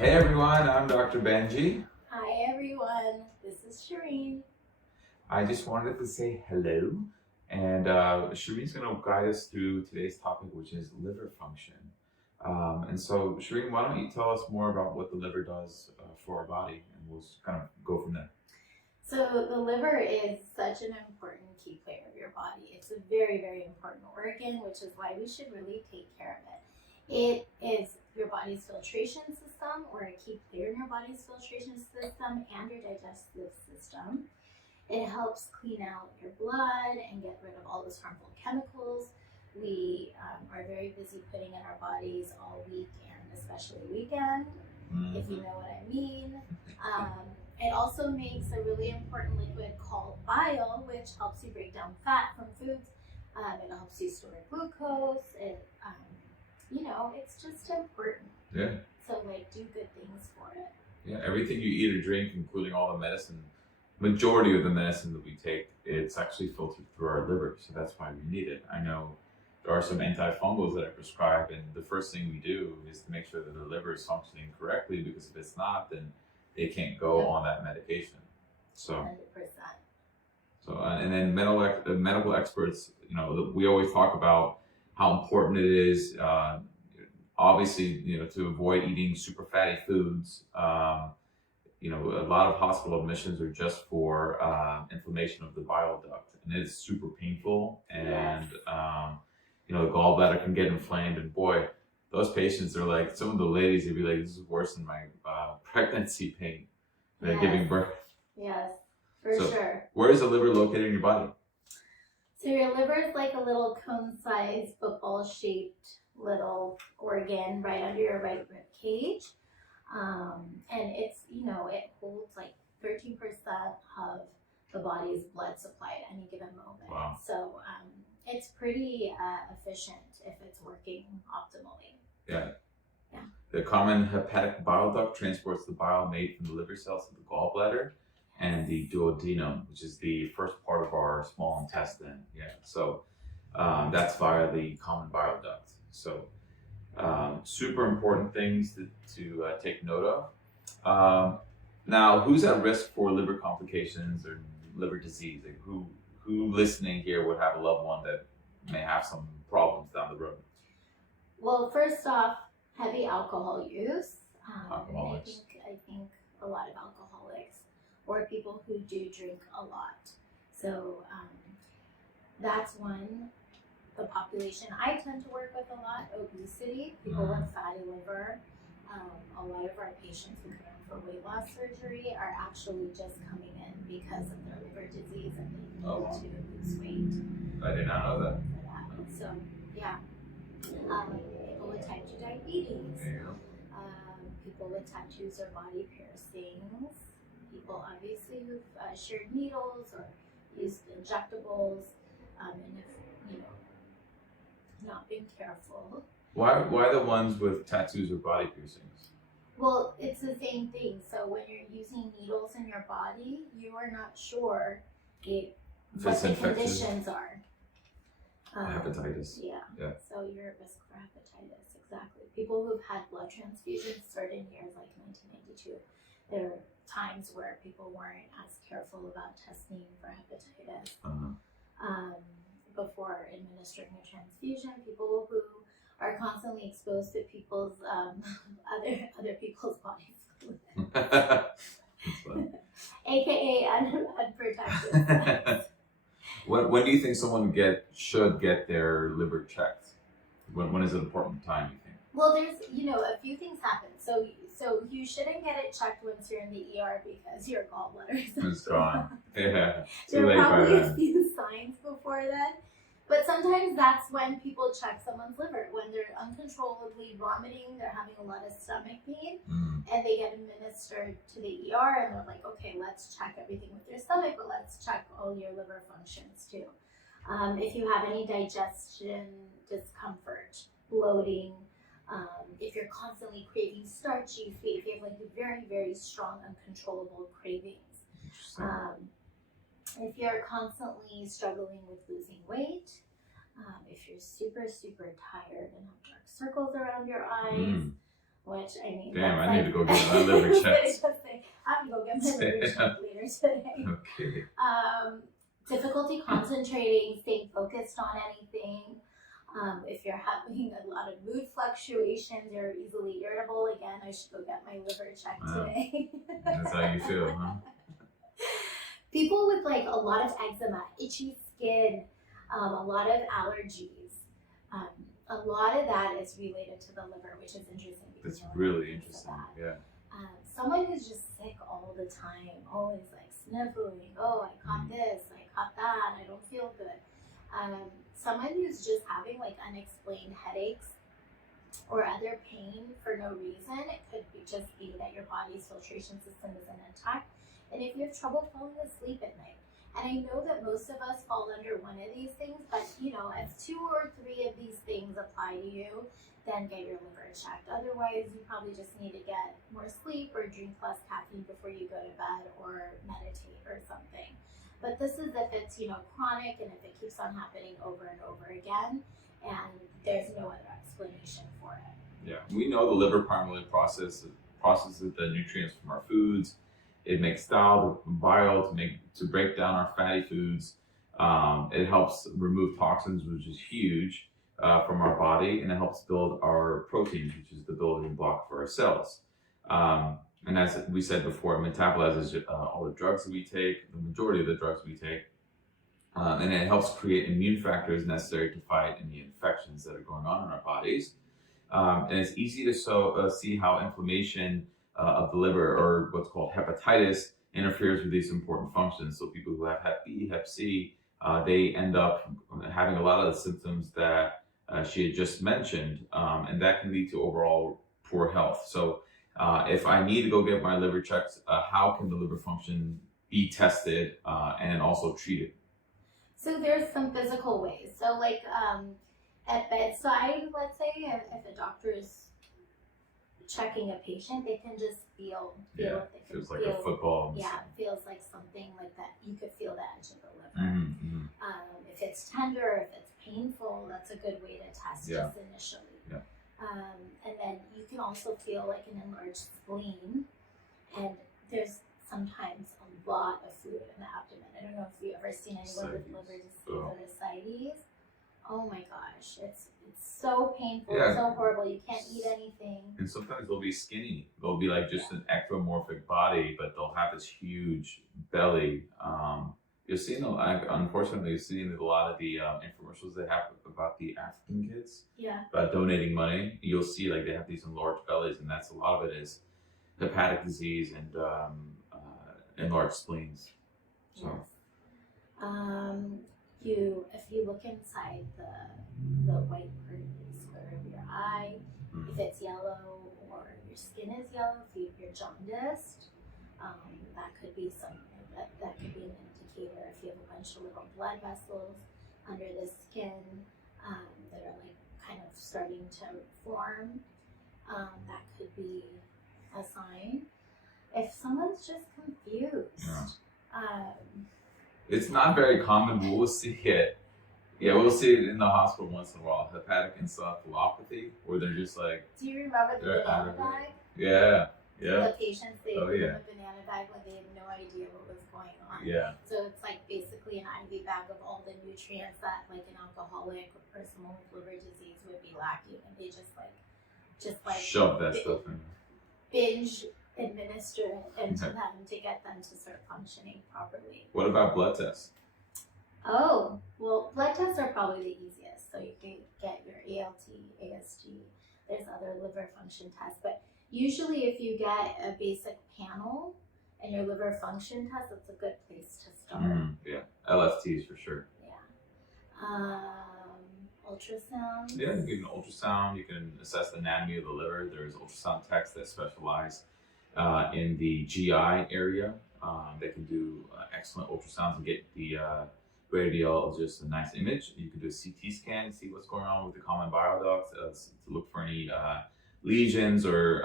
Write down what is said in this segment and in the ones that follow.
Hey everyone, I'm Dr. Benji. Hi everyone, this is Shireen. I just wanted to say hello, and Shireen's going to guide us through today's topic, which is liver function. And so, Shireen, why don't you tell us more about what the liver does for our body, and we'll kind of go from there. So the liver is such an important key player of your body. It's a very, very important organ, which is why we should really take care of it. It is your body's filtration system, or a key player in your body's filtration system and your digestive system. It helps clean out your blood and get rid of all those harmful chemicals. We are very busy putting in our bodies all week and especially weekend, if you know what I mean. It also makes a really important liquid called bile, which helps you break down fat from foods. It helps you store glucose. It's just important. Yeah. So do good things for it. Yeah, everything you eat or drink, including all the medicine, majority of the medicine that we take, it's actually filtered through our liver, so that's why we need it. I know there are some antifungals that I prescribe, and the first thing we do is to make sure that the liver is functioning correctly, because if it's not, then they can't go on that medication. So 100%. And then medical experts, we always talk about how important it is, obviously, to avoid eating super fatty foods. A lot of hospital admissions are just for inflammation of the bile duct, and it's super painful. And the gallbladder can get inflamed, and boy, those patients are like, some of the ladies, they'd be like, this is worse than my pregnancy pain, giving birth. Yes, for sure. Where is the liver located in your body? So your liver is like a little cone-sized, football-shaped little organ right under your right rib cage. And it's, it holds like 13% of the body's blood supply at any given moment. Wow. So it's pretty efficient if it's working optimally. Yeah. Yeah. The common hepatic bile duct transports the bile made from the liver cells to the gallbladder and the duodenum, which is the first part of our small intestine. Yeah. So that's via the common bile duct. So super important things to take note of. Now, who's at risk for liver complications or liver disease? Like who listening here would have a loved one that may have some problems down the road? Well, first off, heavy alcohol use. Alcoholics. I think a lot of alcoholics or people who do drink a lot. So that's one. The population I tend to work with a lot, obesity, people with fatty liver. A lot of our patients who come in for weight loss surgery are actually just coming in because of their liver disease and they need to lose weight. I did not know that. So, yeah. People with type 2 diabetes, people with tattoos or body piercings, people obviously who've shared needles or used injectables, and if, not being careful. Why the ones with tattoos or body piercings? Well, it's the same thing. So when you're using needles in your body, you are not sure what the conditions are. Hepatitis. Yeah. So you're at risk for hepatitis, exactly. People who've had blood transfusions certain years, like 1992, there are times where people weren't as careful about testing for hepatitis. Before administering a transfusion, people who are constantly exposed to people's other people's body fluids, aka unprotected. When do you think someone should get their liver checked? When is an important time, you think? Well, there's a few things happen. So you shouldn't get it checked once you're in the ER because your gallbladder is gone. Yeah. There are probably a few signs before then. But sometimes that's when people check someone's liver, when they're uncontrollably vomiting, they're having a lot of stomach pain, and they get administered to the ER, and they're like, okay, let's check everything with your stomach, but let's check all your liver functions too. If you have any digestion discomfort, bloating, if you're constantly craving starchy food, if you have very, very strong uncontrollable cravings. If you're constantly struggling with losing weight, if you're super, super tired and have dark circles around your eyes, which I mean, damn, that's I need like, to go get my liver checked. I have to go get my liver checked later today. Okay. Difficulty concentrating, staying focused on anything. If you're having a lot of mood fluctuations, you're easily irritable, again, I should go get my liver checked today. That's how you feel, huh? People with like a lot of eczema, itchy skin, a lot of allergies, a lot of that is related to the liver, which is interesting. That's really interesting. Yeah. Someone who's just sick all the time, always like sniffling, oh, I caught this, I caught that, I don't feel good. Someone who's just having like unexplained headaches or other pain for no reason, it could just be that your body's filtration system isn't intact. And if you have trouble falling asleep at night, and I know that most of us fall under one of these things, but you know, if 2 or 3 of these things apply to you, then get your liver checked. Otherwise, you probably just need to get more sleep or drink less caffeine before you go to bed or meditate or something. But this is if it's, you know, chronic and if it keeps on happening over and over again, and there's no other explanation for it. Yeah, we know the liver primarily processes the nutrients from our foods. It makes bile to break down our fatty foods. It helps remove toxins, which is huge from our body, and it helps build our proteins, which is the building block for our cells. And as we said before, it metabolizes all the drugs that we take, the majority of the drugs we take, and it helps create immune factors necessary to fight any infections that are going on in our bodies. And it's easy to see how inflammation of the liver, or what's called hepatitis, interferes with these important functions. So people who have Hep B, Hep C, they end up having a lot of the symptoms that she had just mentioned, and that can lead to overall poor health. So if I need to go get my liver checked, how can the liver function be tested and also treated? So there's some physical ways. So like at bedside, let's say, if a doctor is checking a patient, they can just feel Yeah, it. Feels like a football. Yeah, it feels like something like that. You could feel the edge of the liver. If it's tender, if it's painful, that's a good way to test just initially. Yeah. And then you can also feel like an enlarged spleen, and there's sometimes a lot of fluid in the abdomen. I don't know if you've ever seen anyone with liver disease or ascites. Oh my gosh, it's so painful, it's so horrible. You can't eat anything. And sometimes they'll be skinny. They'll be like just an ectomorphic body, but they'll have this huge belly. You're seeing, unfortunately, you're seeing a lot of the infomercials they have about the African kids. Yeah. About donating money. You'll see like they have these enlarged bellies, and that's a lot of it is hepatic disease and enlarged spleens. So. Yes. If you look inside the white part of the square of your eye, if it's yellow or your skin is yellow, if you're jaundiced, that could be something that could be an indicator. If you have a bunch of little blood vessels under the skin that are like kind of starting to form, that could be a sign. If someone's just confused. It's not very common, but we'll see it. Yeah, we'll see it in the hospital once in a while. Hepatic encephalopathy, where they're just like. Do you remember the banana bag? Yeah. The patients, they put in a banana bag when they had no idea what was going on. Yeah. So it's like basically an IV bag of all the nutrients that like an alcoholic or someone with liver disease would be lacking, and they just like shove that stuff in. Binge administer it into them to get them to start functioning properly. What about blood tests? Oh, well, blood tests are probably the easiest. So you can get your ALT, AST. There's other liver function tests, but usually if you get a basic panel and your liver function test, that's a good place to start. Yeah, LFTs for sure. Yeah. Ultrasound. Yeah, you can ultrasound. You can assess the anatomy of the liver. There's ultrasound techs that specialize in the GI area. They can do excellent ultrasounds and get the radiologist a nice image. You can do a CT scan, see what's going on with the common bile ducts to look for any lesions or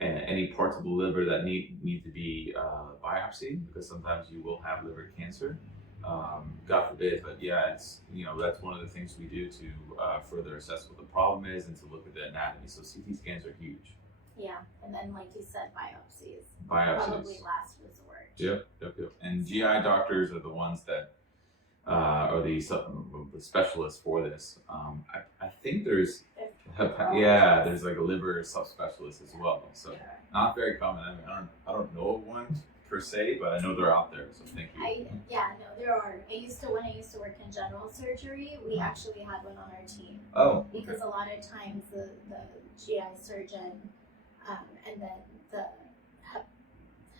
any parts of the liver that need to be biopsied, because sometimes you will have liver cancer. God forbid, but yeah, it's that's one of the things we do to further assess what the problem is and to look at the anatomy. So CT scans are huge. Yeah, and then like you said, biopsies. Biopsies. Probably last resort. Yep. And GI doctors are the ones that are the specialists for this. I think there's there's like a liver subspecialist as well. So not very common. I mean, I don't know of one per se, but I know they're out there. So thank you. There are. When I used to work in general surgery, we actually had one on our team. Oh. Because a lot of times the GI surgeon, and then the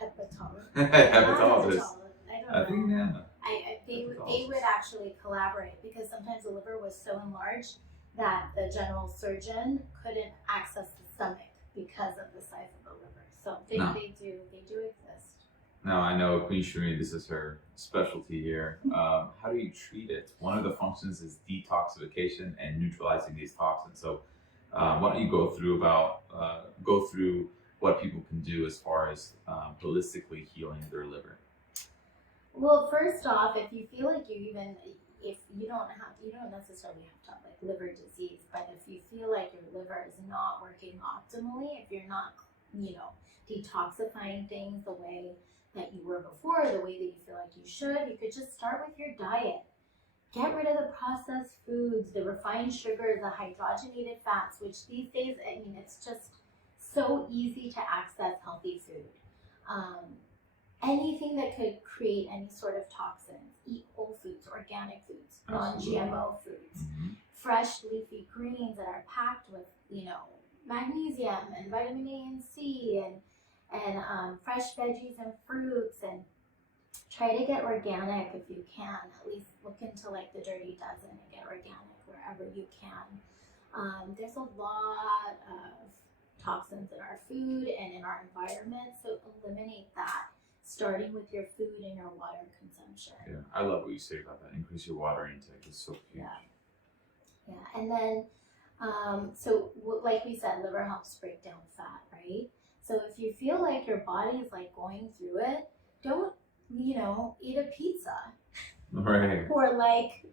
hepatologist. I don't know. They would actually collaborate because sometimes the liver was so enlarged that the general surgeon couldn't access the stomach because of the size of the liver. So they do exist. Now I know Queen Shireen, this is her specialty here. How do you treat it? One of the functions is detoxification and neutralizing these toxins. So why don't you go through what people can do as far as holistically healing their liver? Well, first off, if you feel like if you don't necessarily have to have like liver disease, but if you feel like your liver is not working optimally, if you're not, detoxifying things the way that you were before, the way that you feel like you should, you could just start with your diet. Get rid of the processed foods, the refined sugars, the hydrogenated fats, which these days, it's just so easy to access healthy food. Anything that could create any sort of toxins. Eat whole foods, organic foods, non-GMO foods, fresh leafy greens that are packed with, magnesium and vitamin A and C and fresh veggies and fruits, and try to get organic if you can. At least look into like the Dirty Dozen and get organic wherever you can. There's a lot of toxins in our food and in our environment, so eliminate that. Starting with your food and your water consumption. Yeah, I love what you say about that. Increase your water intake. It's so huge. Yeah, and then, so like we said, liver helps break down fat, right? So if you feel like your body is like going through it, don't, eat a pizza. Right. Or like,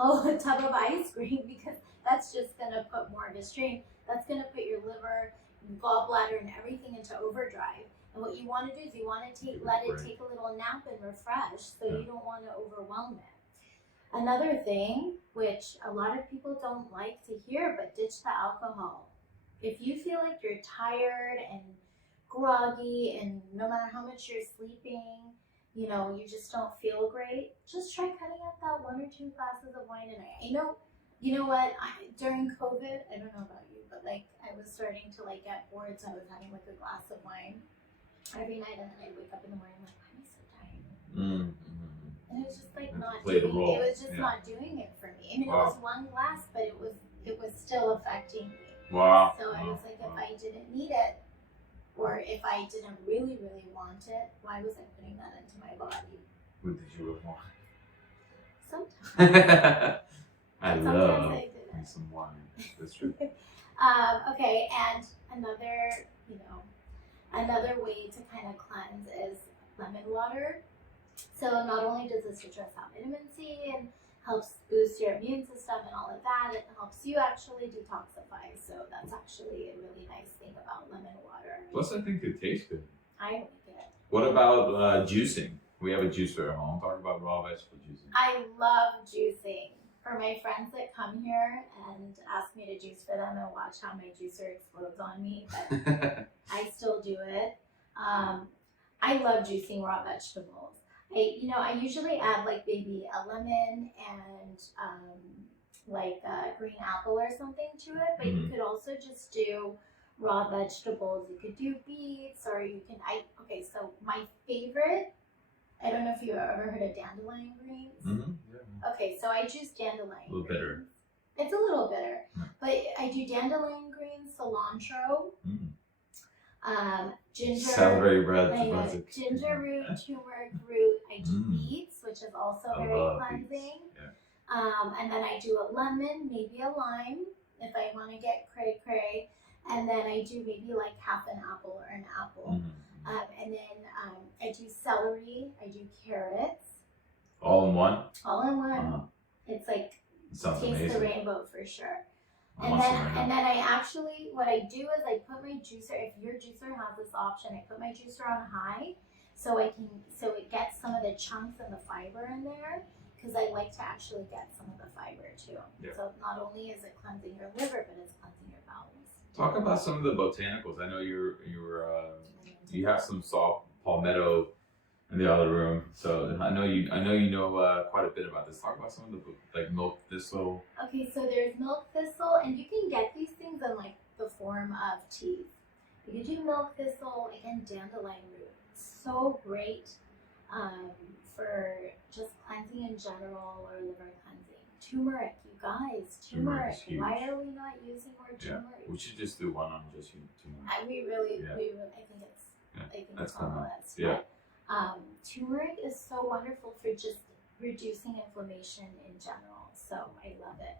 a tub of ice cream, because that's just going to put more of a strain. That's going to put your liver, gallbladder, and everything into overdrive. And what you want to do is you want to let it take a little nap and refresh, so you don't want to overwhelm it. Another thing, which a lot of people don't like to hear, but ditch the alcohol. If you feel like you're tired and groggy, and no matter how much you're sleeping, you just don't feel great, just try cutting out that 1 or 2 glasses of wine a night. You know what, during COVID, I don't know about you, but like I was starting to like get bored, so I was having like a glass of wine every night, and then I'd wake up in the morning like, why am I so tired? And it was just like not doing it for me. I mean, it was 1 glass, but it was still affecting me. Wow. So I was like, if I didn't need it, or if I didn't really, really want it, why was I putting that into my body? What did you want? Sometimes. I love some wine. That's true. Okay, and another way to kind of cleanse is lemon water. So not only does the citrus have vitamin C and helps boost your immune system and all of that, it helps you actually detoxify. So that's actually a really nice thing about lemon water. Plus, I think it tastes good. I like it. What about juicing? We have a juicer at home. Talk about raw vegetable juicing. I love juicing. For my friends that come here and ask me to juice for them and watch how my juicer explodes on me, but I still do it. I love juicing raw vegetables. I usually add like maybe a lemon and like a green apple or something to it, but you could also just do raw vegetables. You could do beets, or you can, so my favorite, I don't know if you've ever heard of dandelion greens. Yeah. Okay, so I choose dandelion greens. A little bitter. It's a little bitter, but I do dandelion greens, cilantro, ginger, celery bread, ginger root, turmeric root. I do beets, which is also very cleansing. Yeah. And then I do a lemon, maybe a lime, if I want to get cray, and then I do maybe like half an apple or an apple. And then I do celery, I do carrots, All in one? All in one. Uh-huh. It's like Sounds taste amazing. the rainbow for sure. I And want some then, right now. and then I actually, what I do is I put my juicer. If your juicer has this option, I put my juicer on high, so it gets some of the chunks and the fiber in there. Because I like to actually get some of the fiber too. Yeah. So not only is it cleansing your liver, but it's cleansing your bowels. Talk about some of the botanicals. I know you have some saw palmetto in the other room, so I know you know quite a bit about this. Talk about some of the like milk thistle. Okay, so there's milk thistle, and you can get these things in like the form of teas. You can do milk thistle, again, dandelion root. So great for just cleansing in general or liver cleansing. Turmeric, you guys, turmeric. Turmeric's huge. Why are we not using more turmeric? We should just do one on just turmeric. I think That's it's on the common. list. Yeah. But, turmeric is so wonderful for just reducing inflammation in general. So I love it.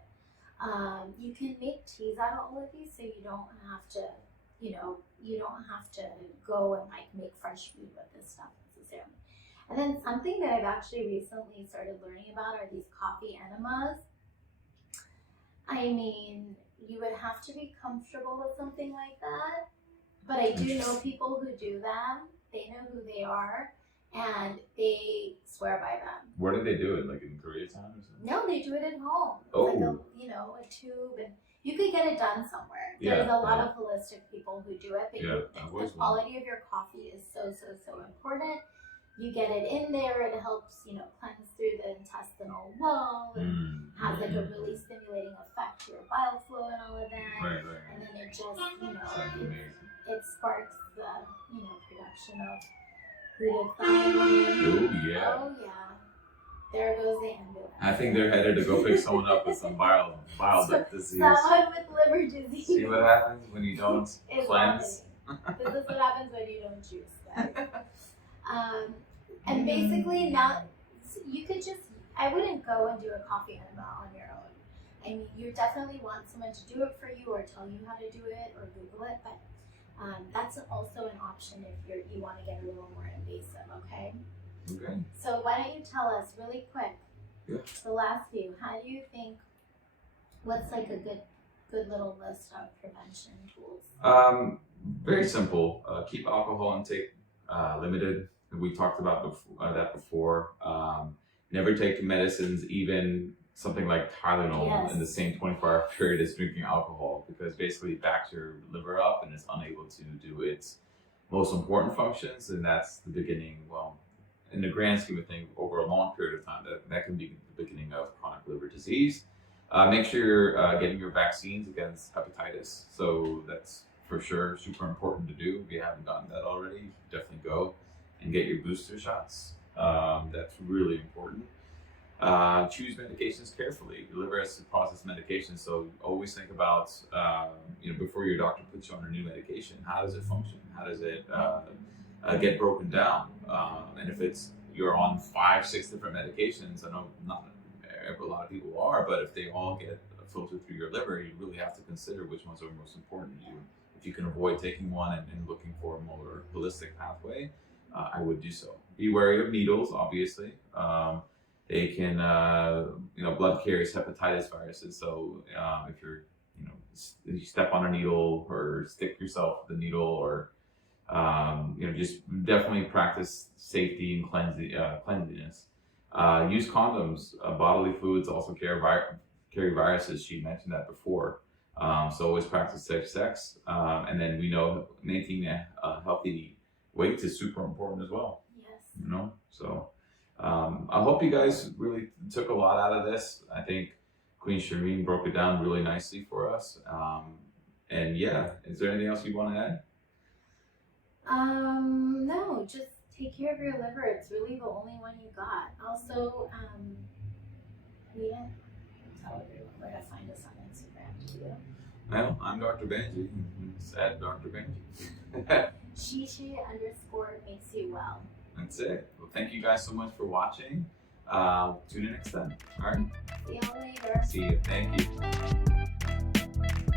You can make teas out of all of these, so you don't have to, you don't have to go and like make fresh food with this stuff necessarily. And then something that I've actually recently started learning about are these coffee enemas. I mean, you would have to be comfortable with something like that, but I do know people who do them. They know who they are, and they swear by them. Where do they do it? Like in Koreatown or something? No, they do it at home. It's Oh. like a tube, and you could get it done somewhere. There's a lot of holistic people who do it, but the quality of your coffee is so important. You get it in there, it helps, cleanse through the intestinal wall, and has like a really stimulating effect to your bile flow and all of that. Right. And then it just, Sounds amazing. it sparks the, production of glutathione. Oh yeah. Oh yeah. There goes the ambulance. I think they're headed to go pick someone up with some bile disease. Someone with liver disease. See what happens when you don't cleanse? This is what happens when you don't juice, guys. And basically now, you could I wouldn't go and do a coffee enema on your own. I mean, you definitely want someone to do it for you or tell you how to do it or Google it, but that's also an option if you want to get a little more invasive, okay? Okay. So why don't you tell us really quick, Yeah. the last few, how do you think, what's like a good little list of prevention tools? Very simple. Keep alcohol intake limited. We talked about that before. Never take medicines, even something like Tylenol, in the same 24-hour period as drinking alcohol, because basically it backs your liver up and it's unable to do its most important functions, and that's the beginning. Well, in the grand scheme of things, over a long period of time, that can be the beginning of chronic liver disease. Make sure you're getting your vaccines against hepatitis. So that's for sure super important to do. If you haven't gotten that already, definitely go and get your booster shots. That's really important. Choose medications carefully. Your liver has to process medication, so always think about, before your doctor puts you on a new medication, how does it function? How does it get broken down? And if you're on 5-6 different medications, I know not a lot of people are, but if they all get filtered through your liver, you really have to consider which ones are most important to you. If you can avoid taking one and looking for a more holistic pathway, I would do so. Be wary of needles, obviously. They can, blood carries hepatitis viruses. So if you step on a needle or stick yourself with a needle, or just definitely practice safety and cleanliness. Use condoms. Bodily fluids also carry viruses. She mentioned that before. So always practice safe sex. And then we know maintaining a healthy weight is super important as well. Yes. So I hope you guys really took a lot out of this. I think Queen Shireen broke it down really nicely for us. And yeah, is there anything else you want to add? No, just take care of your liver. It's really the only one you got. Also, we didn't tell everyone where to find us on Instagram, do you? Well, I'm Dr. Benji. It's at Dr. Benji. Shishi_makes you well. That's it. Well, thank you guys so much for watching. Tune in next time. All right. See y'all later. See you. Thank you.